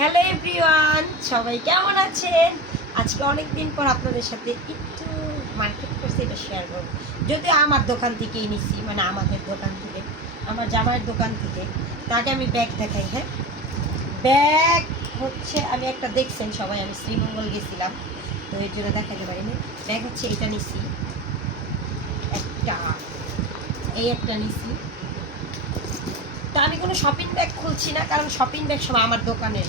Hello everyone, সবাই কেমন আছেন? আজকে অনেক দিন পর আপনাদের সাথে একটু মার্কেট করছি, এটা শেয়ার করবো। যদিও আমার দোকান থেকেই নিচ্ছি, মানে আমাদের দোকান থেকে, আমার জামাইয়ের দোকান থেকে। তাকে আমি ব্যাগ দেখাই। হ্যাঁ, ব্যাগ হচ্ছে আমি একটা দেখছেন সবাই, আমি শ্রীমঙ্গল গেছিলাম, তো এর জন্য দেখাতে পারিনি। ব্যাগ হচ্ছে এটা নিচ্ছি, একটা এই একটা নিচ্ছি। তো আমি কোনো শপিং ব্যাগ খুলছি না, কারণ শপিং ব্যাগ সব আমার দোকানের।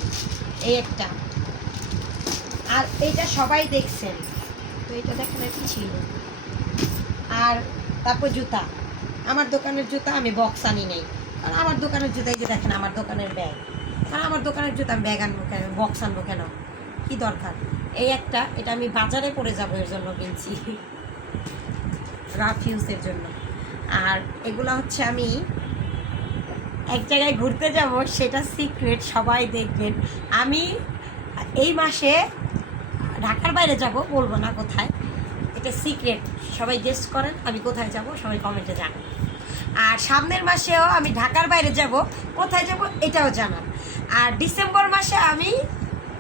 এই একটা, আর এইটা সবাই দেখছেন, তো এটা দেখেন কি ছিল। আর তারপর জুতা, আমার দোকানের জুতা, আমি বক্স আনি নেই, কারণ আমার দোকানের জুতা, এই যে দেখেন আমার দোকানের ব্যাগ, কারণ আমার দোকানের জুতা আমি ব্যাগ আনবো কেন, বক্স আনবো কেন, কি দরকার। এই একটা, এটা আমি বাজারে পরে যাবো এর জন্য কিনছি, রাফ ইউজের জন্য। আর এগুলো হচ্ছে আমি এক জায়গায় ঘুরতে যাব, সেটা সিক্রেট, সবাই দেখবেন। আমি এই মাসে ঢাকার বাইরে যাব, বলবো না কোথায়, এটা সিক্রেট। সবাই গেস্ট করেন আমি কোথায় যাব, সবাই কমেন্টে জানান। আর সামনের মাসেও আমি ঢাকার বাইরে যাব, কোথায় যাব এটাও জানান। আর ডিসেম্বর মাসে আমি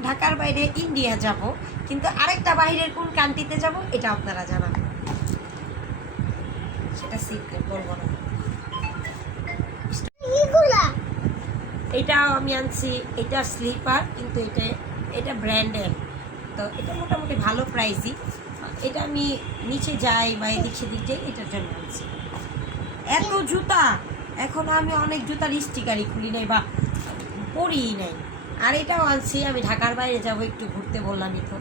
ঢাকার বাইরে ইন্ডিয়া যাব, কিন্তু আরেকটা বাইরের কোন কান্ট্রিতে যাব এটা আপনারা জানান, সেটা সিক্রেট, বলবো না। এটাও আমি আনছি, এটা স্লিপার, কিন্তু এটা ব্র্যান্ডের, তো এটা মোটামুটি ভালো প্রাইসই। এটা আমি নিচে যাই বা এদিক সেদিক যাই, এটার জন্য আনছি। এত জুতা, এখন আমি অনেক জুতার স্টিকারই খুলি নাই বা পরিই নাই। আর এটাও আনছি, আমি ঢাকার বাইরে যাব, একটু ঘুরতে বললামই তো,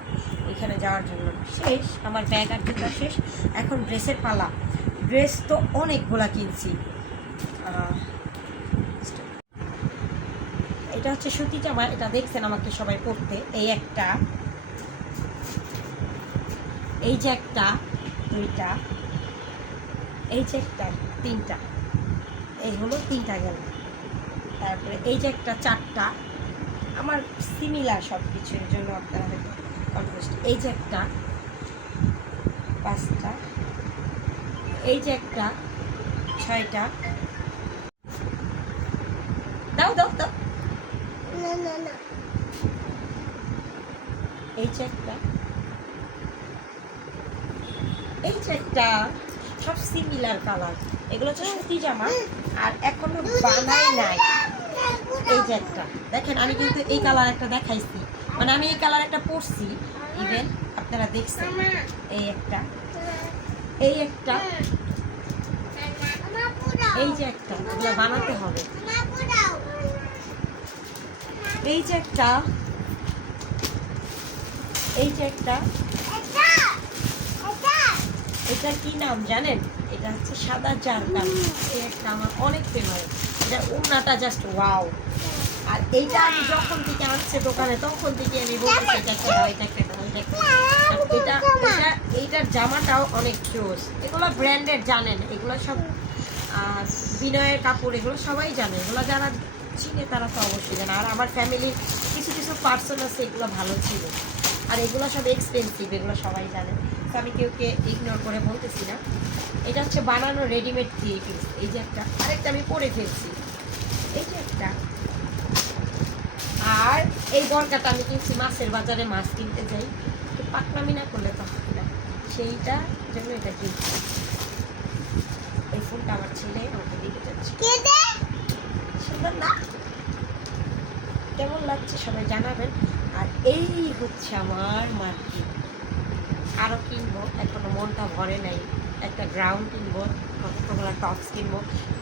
ওইখানে যাওয়ার জন্য। শেষ আমার ব্যাগ আর জুতা শেষ, এখন ড্রেসের পালা। ড্রেস তো অনেকগুলা কিনছি। এটা হচ্ছে সুতি জামা, এটা দেখছেন আমাকে সবাই পরতে। এই একটা, এই যে একটা, দুইটা, এই যে একটা, তিনটা, এই হলো তিনটা গেল। তারপরে এই যে একটা, চারটা। আমার সিমিলার সব কিছুর জন্য আপনারা হয়তো কনফিউজড। এই যে একটা, পাঁচটা, এই যে একটা, ছয়টা। দাও দাও দাও, এই যে একটা, এই যে একটা, সব সিমিলার কালার। এগুলো হচ্ছে সুতি জামা, আর এখনো বানাই নাই। এই যে একটা দেখেন, আমি কিন্তু এই কালার একটা দেখাইছি, মানে আমি এই কালার একটা পরছি, ইভেন আপনারা দেখছেন। এই একটা, এই একটা, এই যে একটা, এগুলো বানাতে হবে। এই যে একটা, এই যে একটা, এটা কি নাম জানেন? এটা হচ্ছে সাদা জারকান। এই একটা আমার অনেক ফেভারিট, এটা ওড়নাটা জাস্ট ওয়াও। আর এইটা আমি যখন থেকে আনছে দোকানে, তখন থেকে আমি বলতেছি এটা একটা দাও, এটা একটা দাও, এটা এটা এটা, এইটার জামাটাও অনেক জোস। এগুলো ব্র্যান্ডেড, জানেন এগুলো সব বিনয়ের কাপড়, এগুলো সবাই জানে, এগুলো যারা চিনে তারা তো অবশ্যই জানে। আর আমার ফ্যামিলির কিছু কিছু পার্সন আছে, এগুলো ভালো ছিল। আর এগুলো সব এক্সপেন্সিভ, এগুলো সবাই জানে, তো আমি কেউকে ইগনোর করে বলতেছি না। এটা হচ্ছে বানানো রেডিমেড দিয়ে পিস। এই যে একটা, আরেকটা আমি পরে ফেলছি, এই যে একটা। আর এই দরকারটা আমি কিনছি মাছের বাজারে, মাছ কিনতে যাই, তো পাকনামি না করলে তো হয় না, সেইটা জন্য এটা কিনছি। এই ফুলটা আমার ছেলে আমাকে দিতে যাচ্ছে, সুন্দর না? কেমন লাগছে সবাই জানাবেন। আর এই হচ্ছে আমার মার্কেট, আরও কিনবো, এখনো মনটা ভরে নাই। একটা গ্রাউন্ড কিনবো, কতগুলো টপস কিনবো,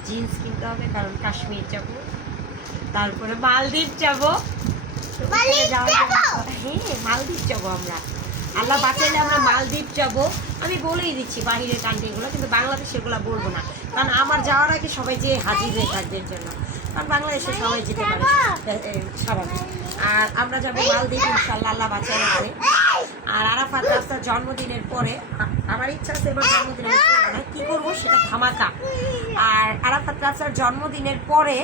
জিন্স কিনতে হবে, কারণ কাশ্মীর যাব, তারপরে মালদ্বীপ যাব। হ্যাঁ, মালদ্বীপ যাবো আমরা, আল্লাহ বাঁচাইলে আমরা মালদ্বীপ যাব। আমি বলেই দিচ্ছি বাহিরের কান্ট্রিগুলো, কিন্তু বাংলাদেশেরগুলো বলবো না, কারণ আমার যাওয়ার আগে সবাই যে হাজির হয়ে থাকবে এর জন্য, কারণ বাংলাদেশে সবাই যেতে পারে স্বাভাবিক। আর আমরা যাবো মালদ্বীপ ইনশাল্লাহ, আল্লাহ বাঁচাইলে হবে। আর আরাফাত রাস্তার জন্মদিনের পরে আমার ইচ্ছা আছে এবার জন্মদিনে কি করবো সেটা ধামাকা। আর আরাফাত রাস্তার জন্মদিনের পরে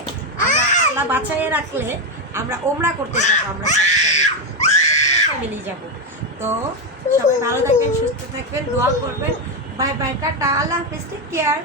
আমরা আল্লাহ বাঁচাইয়ে রাখলে আমরা ওমরা করতে যাবো, আমরা ফ্যামিলি যাবো। তো সবাই ভালো থাকবেন, সুস্থ থাকবেন, দোয়া করবেন। বাই বাই, টাটা, আল্লাহ হাফেজ, টেক কেয়ার।